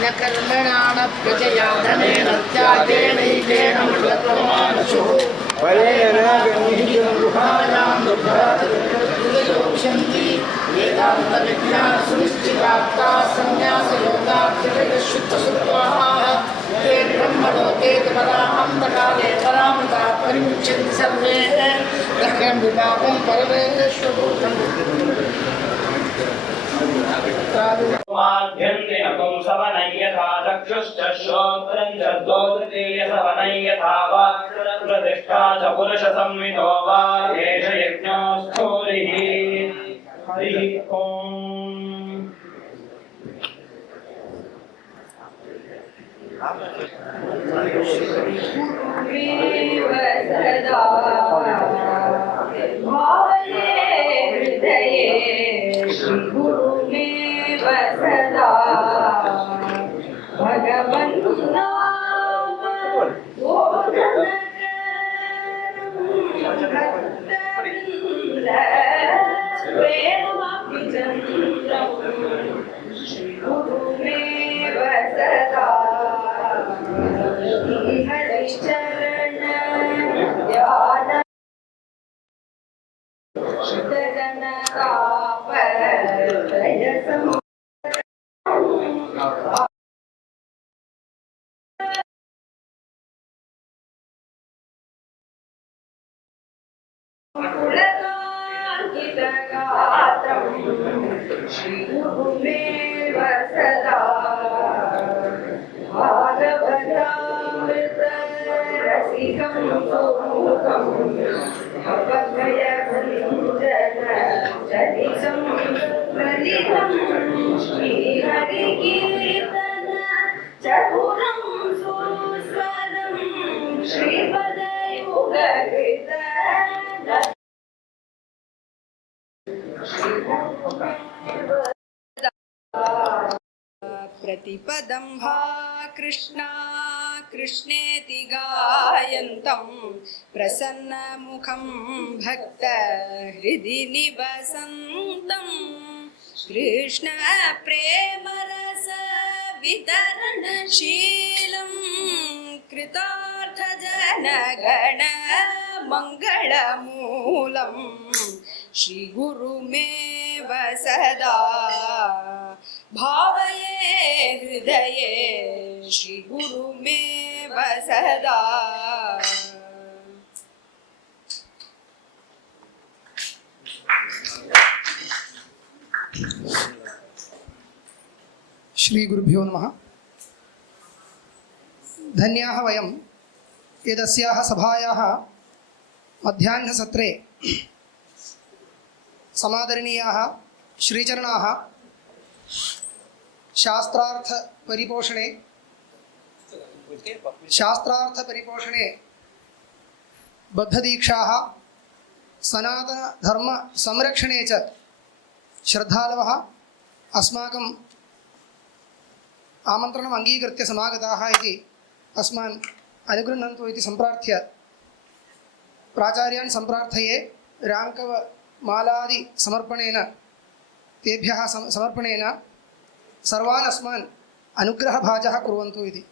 न कर्मणा न प्रजया धनेन त्यागेनैकेन मृतमानसो बलेन गृहीतगुहायां दुर्गाक्षन्ति वेदान्तविज्ञानसुनिश्चितात्ता संन्यासयोगाख्यशुद्धसुत्वाः ते ब्रह्मलोके परामकाले परामृता परिमुच्यन्ति सर्वे लक्ष्यं विभागं परमेश्वरभूतं माध्यन्तिनकुं सवनय्यथा चक्षुश्च श्रोत्रं च दोतृतीयसवनय्यथा वा प्रतिष्ठा च पुरुषसंवितो वा एष यज्ञो स्थूलिः। हरिः ओम्। प्रतिपदं भा कृष्णा कृष्णेति गायन्तं प्रसन्नमुखं भक्तहृदि निवसन्तं कृष्ण प्रेमरस वितरणशीलं कृतार्थजनगण मङ्गलमूलं श्रीगुरुमेव सदा भावये हृदये श्रीगुरुमेव सदा। श्री गुरुभ्यो नमः। धन्याः वयं एतस्याः सभायाः मध्याह्नसत्रे समादरणीयाः श्रीचरणाः शास्त्रार्थपरिपोषणे बद्धदीक्षाः सनातनधर्मसंरक्षणे च श्रद्धालवः अस्माकं आमन्त्रणम् अङ्गीकृत्य समागताः इति अस्मान् अनुगृह्णन्तु इति सम्प्रार्थ्य प्राचार्यान् सम्प्रार्थये राङ्कवमालादि समर्पणेन तेभ्यः समर्पणेन सर्वान् अस्मान् अनुग्रहभाजः कुर्वन्तु इति।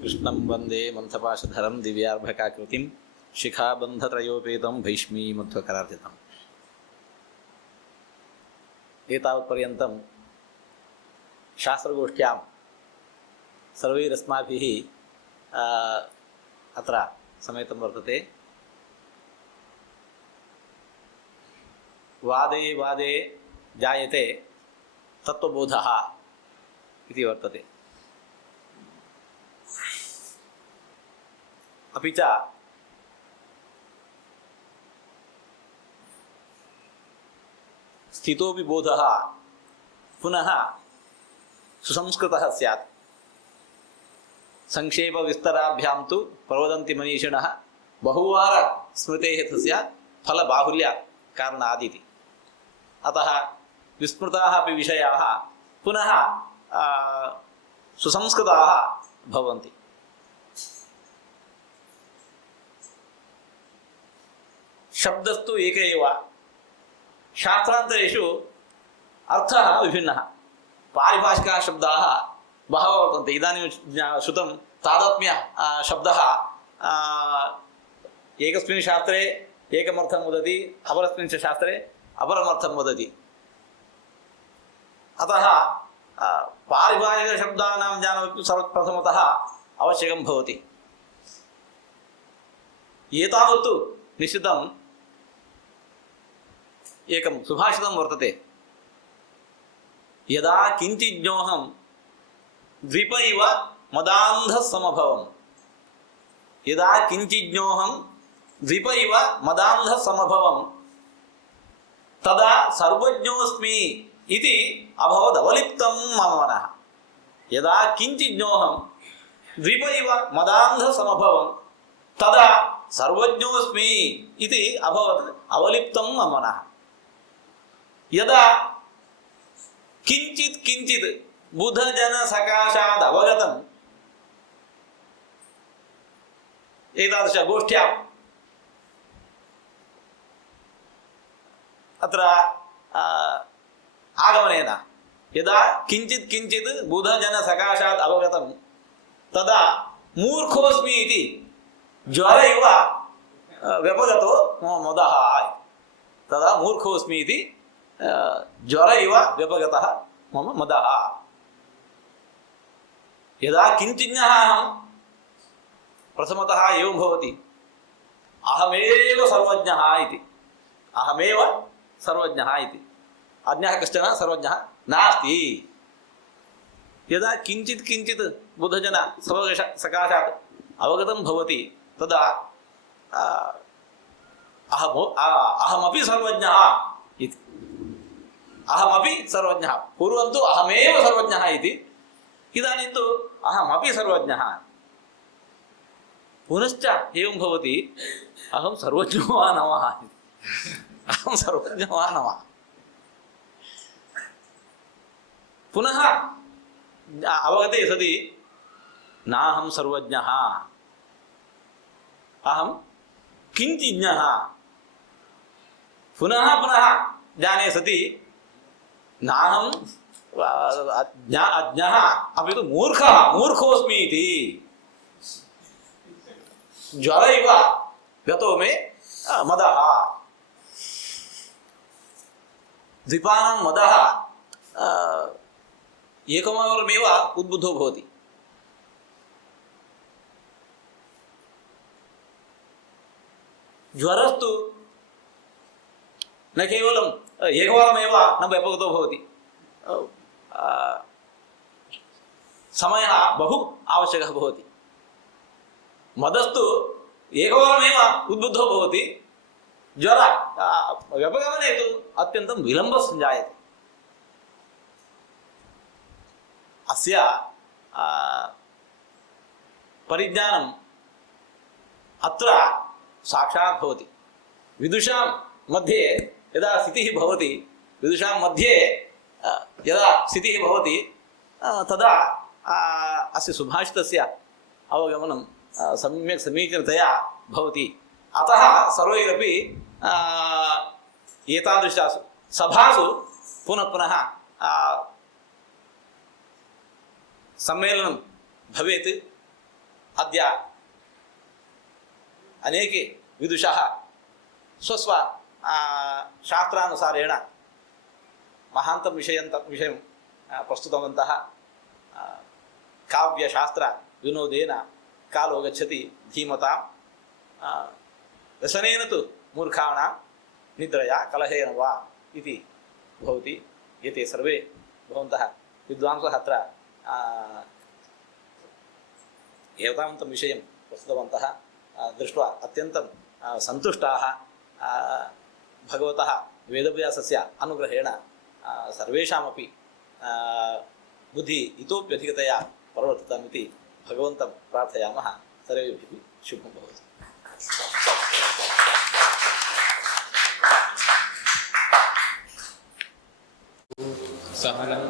कृष्णं वंदे मंथपाशधरं दिव्यार्भकाकृतिं शिखाबन्धत्रयोपेतं भैष्मीमध्वकरार्जितम्। एतावत्पर्यन्तं शास्त्रगोष्ठ्यां सर्वैरस्माभिः अत्र समेतं वर्तते। वादे वादे जायते तत्त्वबोधः इति वर्तते। अपि च स्थितोऽपि बोधः पुनः सुसंस्कृतः स्यात्। संक्षेपविस्तराभ्यां तु प्रवदन्ति मनीषिणः बहुवार स्मृतेः तस्य फलबाहुल्यकारणादिति। अतः विस्मृताः अपि विषयाः पुनः सुसंस्कृताः भवन्ति। शब्दस्तु एक एव, शास्त्रान्तरेषु अर्थः विभिन्नः। पारिभाषिकाः शब्दाः बहवः वर्तन्ते। इदानीं श्रुतं तादात्म्य शब्दः एकस्मिन् शास्त्रे एकमर्थं वदति, अपरस्मिन् च शास्त्रे अपरमर्थं वदति। अतः पारिभाषिकशब्दानां ज्ञानमपि सर्वप्रथमतः आवश्यकं भवति। एतावत्तु निश्चितम् एकं सुभाषितं वर्तते, यदा किञ्चिज्ञोऽहं द्विप इव मदान्धः समभवम्। यदा किञ्चिज्ञोऽहं द्विप इव मदान्धः समभवम् तदा सर्वज्ञोऽस्मि इति अभवदवलिप्तं मम मनः। यदा किञ्चिज्ञोऽहं द्विप इव मदान्धः समभवम् तदा सर्वज्ञोऽस्मि इति अभवत् अवलिप्तं मम मनः। यदा किंचित किंचित बुधजन सकाशात् अवगतम् एतादृश गोष्ठ्याम् अत्र आगमनेन यदा किंचित किंचित बुधजन सकाशात् अवगतम् तदा मूर्खोऽस्मि इति ज्वर इव व्यपगतो मदः। तदा मूर्खोऽस्मि इति ज्वर इव व्यपगतः मम मदः। यदा किञ्चिज्ञः अहं प्रथमतः एवं भवति, अहमेव सर्वज्ञः इति। अहमेव सर्वज्ञः इति। अन्यः कश्चन सर्वज्ञः नास्ति। यदा किञ्चित् किञ्चित् बुधजन सकाशात् अवगतं भवति तदा अहमपि सर्वज्ञः इति। अहमपि सर्वज्ञः। पूर्वं तु अहमेव सर्वज्ञः इति, इदानीं तु अहमपि सर्वज्ञः। पुनश्च एवं भवति, अहं सर्वज्ञो वा न वा इति। अहं सर्वज्ञो वा न वा। पुनः अवगते सति नाहं सर्वज्ञः, अहं किञ्चिज्ञः। पुनः पुनः जाने सति नाहं अज्ञः अपि तु मूर्खः, मूर्खोऽस्मि इति। ज्वर इव गतो मे मदः। द्विपानां मदः एकवारमेव उद्बुद्धो भवति। ज्वरस्तु न केवलम् एकवारमेव न व्यपगतो भवति, समयः बहु आवश्यकः भवति। मदस्तु एकवारमेव उद्बुद्धो भवति, ज्वर व्यपगमने तु अत्यन्तं विलम्बः सञ्जायते। अस्य परिज्ञानम् अत्र साक्षात् भवति। विदुषां मध्ये यदा स्थितिः भवति, विदुषां मध्ये यदा स्थितिः भवति तदा अस्य सुभाषितस्य अवगमनं सम्यक् समीचीनतया भवति। अतः सर्वैरपि एतादृशासु सभासु पुनः पुनः सम्मेलनं भवेत्। अद्य अनेके विदुषः स्वस्व शास्त्रानुसारेण महान्तं विषयं प्रस्तुतवन्तः। काव्यशास्त्रविनोदेन कालो गच्छति धीमतां, व्यसनेन तु मूर्खाणां निद्रया कलहेन वा इति भवति। एते सर्वे भवन्तः विद्वांसः अत्र एतावन्तं विषयं प्रस्तुतवन्तः। दृष्ट्वा अत्यन्तं सन्तुष्टाः, भगवतः वेदव्यासस्य अनुग्रहेण सर्वेषामपि बुद्धिः इतोप्यधिकतया प्रवर्तितमिति भगवन्तं प्रार्थयामः। सर्वेभिः शुभं भवतु। सहनः